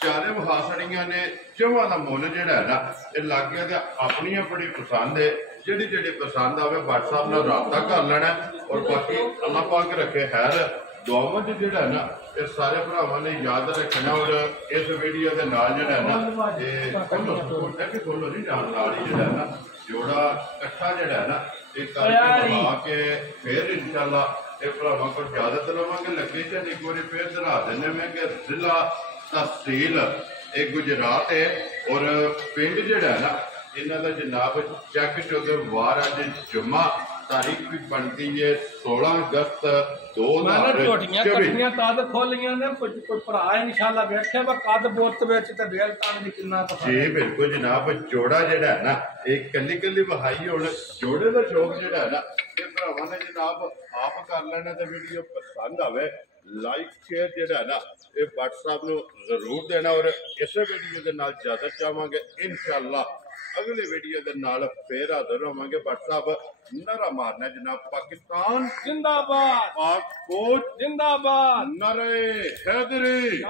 ਚਾਰੇ ਵਹਾਸੜੀਆਂ ਨੇ ਚੌਵਾਂ ਦਾ ਮੁੱਲ ਜਿਹੜਾ ਨਾ ਇਹ ਲਾਗਿਆ ਤੇ ਆਪਣੀ ਆਪਣੀ ਪਸੰਦ ਹੈ ਜਿਹੜੀ ਪਸੰਦ ਆਵੇ WhatsApp ਨਾਲ ਰਾਬਤਾ ਕਰ ਲੈਣਾ ਔਰ ਬਾਕੀ ਅੱਲਾ ਪਾਕ ਰੱਖੇ ਖੈਰ ਦੁਆਵਾਂ ਚ ਜਿਹੜਾ ਨਾ ਇਹ ਸਾਰੇ ਭਰਾਵਾਂ ਨੇ ਯਾਦ ਰੱਖਣਾ ਔਰ ਇਸ ਵੀਡੀਓ ਦੇ ਨਾਲ ਜਿਹੜਾ ਨਾ ਇਹ ਖੋਲੋ ਜੀ ਜਾਣ ਨਾਲ ਹੀ ਜਿਹੜਾ ਨਾ ਜੋੜਾ ਇਕੱਠਾ ਜਿਹੜਾ ਨਾ ਇਹ ਕਰਕੇ ਬਣਾ ਕੇ ਫਿਰ ਇਨਸ਼ਾਅੱਲਾ ਇਹ ਭਰਾਵਾਂ ਕੋਲ ਇਜਾਜ਼ਤ ਲਵਾਂਗੇ ਲੱਗੇ ਤੇ ਇੱਕ ਵਾਰੀ ਫਿਰ ਦਰਾ ਦਿੰਦੇ ਮੈਂ ਕਿ ਜ਼ਿਲ੍ਹਾ ਤਹਿਸੀਲ ਇਹ ਗੁਜਰਾਤ ਹੈ ਔਰ ਪਿੰਡ ਜਿਹੜਾ ਨਾ ਇਹਨਾਂ ਦਾ ਜਨਾਬ ਚੱਕ ਚੋਦੇ ਵਾਰ ਅੱਜ ਜੁਮਾ ਤਾਰੀਖ ਵੀ ਬਣਦੀ ਹੈ 16 ਅਗਸਤ 2024 ਝੋਟੀਆਂ ਕੱਟੀਆਂ ਤਦ ਖੋਲੀਆਂ ਨੇ ਕੋਈ ਭਰਾ ਇਨਸ਼ਾਅੱਲਾ ਵੇਖਿਆ ਵਾ ਕੱਦ ਬੋਤ ਵਿੱਚ ਤੇ ਬੇਲ ਤਾਂ ਦੀ ਕਿੰਨਾ ਪਤਾ ਜੀ ਬਿਲਕੁਲ ਜਨਾਬ ਜੋੜਾ ਜਿਹੜਾ ਹੈ ਨਾ ਇਹ ਕੱਲੀ ਵਹਾਈ ਹੁਣ ਜੋੜੇ ਦਾ ਸ਼ੌਕ ਜਿਹੜਾ ਹੈ ਨਾ ਇਹ ਭਰਾਵਾਂ ਨੇ ਜਨਾਬ ਆਪ ਕਰ ਲੈਣਾ ਤੇ ਵੀਡੀਓ ਪਸੰਦ ਆਵੇ ਲਾਈਕ ਸ਼ੇਅਰ ਜਿਹੜਾ ਨਾ ਇਹ WhatsApp ਨੂੰ ਜ਼ਰੂਰ ਦੇਣਾ ਔਰ ਇਸੇ ਵੀਡੀਓ ਦੇ ਨਾਲ ਇਜਾਜ਼ਤ ਚਾਹਾਂਗੇ ਇਨਸ਼ਾਅੱਲਾ ਅਗਲੇ ਵੀਡੀਓ ਦੇ ਨਾਲ ਫੇਰ ਹਾਜ਼ਰ ਹੋਵਾਂਗੇ WhatsApp ਨਾਰਾ ਮਾਰਨਾ ਜਨਾਬ ਪਾਕਿਸਤਾਨ ਜ਼ਿੰਦਾਬਾਦ ਪਾਕ ਫੌਜ ਜ਼ਿੰਦਾਬਾਦ ਨਾਰੇ ਹੈਦਰੀ